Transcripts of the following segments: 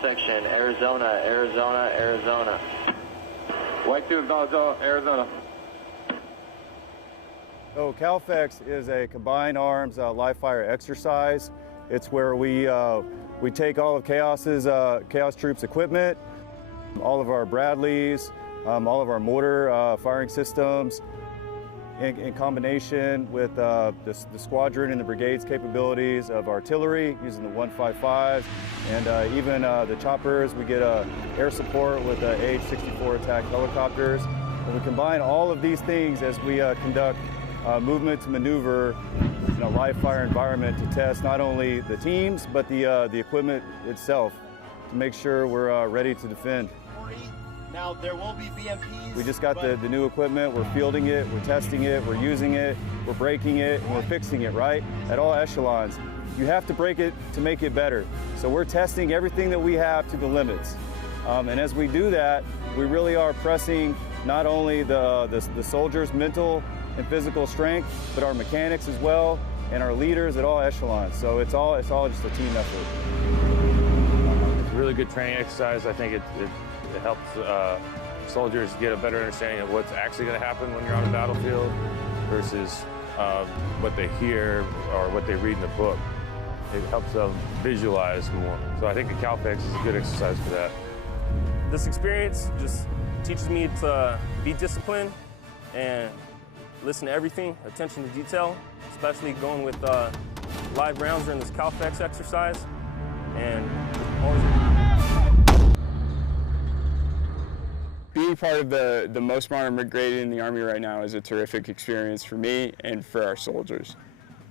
section, Arizona, Arizona, Arizona. White 2 acknowledge Arizona. So CALFEX is a combined arms live fire exercise. It's where we take all of Chaos Troops equipment, all of our Bradleys, all of our mortar firing systems, in combination with the squadron and the brigade's capabilities of artillery using the 155s, and even the choppers. We get air support with AH-64 attack helicopters. And we combine all of these things as we conduct movement to maneuver in a live fire environment to test not only the teams but the equipment itself to make sure we're ready to defend. Now there will be BMPs. We just got the new equipment, we're fielding it, we're testing it, we're using it, we're breaking it, and we're fixing it, right? At all echelons. You have to break it to make it better. So we're testing everything that we have to the limits. And as we do that, we really are pressing not only the soldiers' mental and physical strength, but our mechanics as well, and our leaders at all echelons. So it's all just a team effort. It's a really good training exercise. I think it helps soldiers get a better understanding of what's actually going to happen when you're on the battlefield versus what they hear or what they read in the book. It helps them visualize more. So I think the CALFEX is a good exercise for that. This experience just teaches me to be disciplined and listen to everything, attention to detail, especially going with live rounds during this CALFEX exercise. And being part of the most modern brigade in the Army right now is a terrific experience for me and for our soldiers.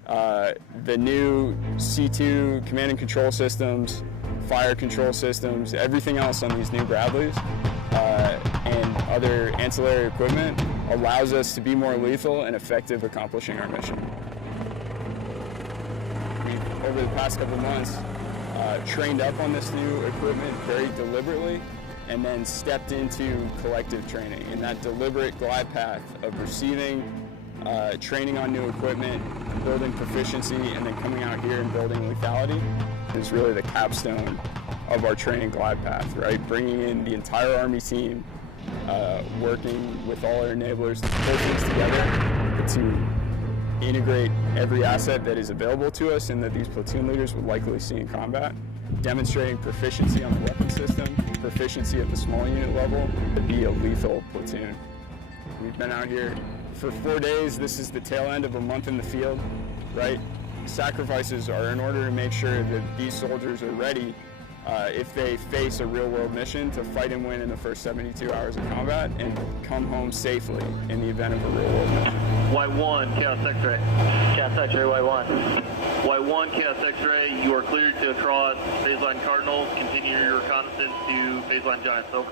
The new C2 command and control systems, fire control systems, everything else on these new Bradleys and other ancillary equipment allows us to be more lethal and effective accomplishing our mission. We've, over the past couple months, trained up on this new equipment very deliberately and then stepped into collective training. And that deliberate glide path of receiving, training on new equipment, building proficiency, and then coming out here and building lethality is really the capstone of our training glide path, right? Bringing in the entire Army team, working with all our enablers to pull things together to integrate every asset that is available to us and that these platoon leaders would likely see in combat, demonstrating proficiency on the weapon system, proficiency at the small unit level, to be a lethal platoon. We've been out here for 4 days. This is the tail end of a month in the field, right? Sacrifices are in order to make sure that these soldiers are ready if they face a real-world mission to fight and win in the first 72 hours of combat and come home safely in the event of a real-world mission. Y1, Chaos X-ray. Chaos X-ray, Y1. Y1, Chaos X-ray, you are cleared to cross phase line Cardinals. Continue your reconnaissance to phase line Giants. Over.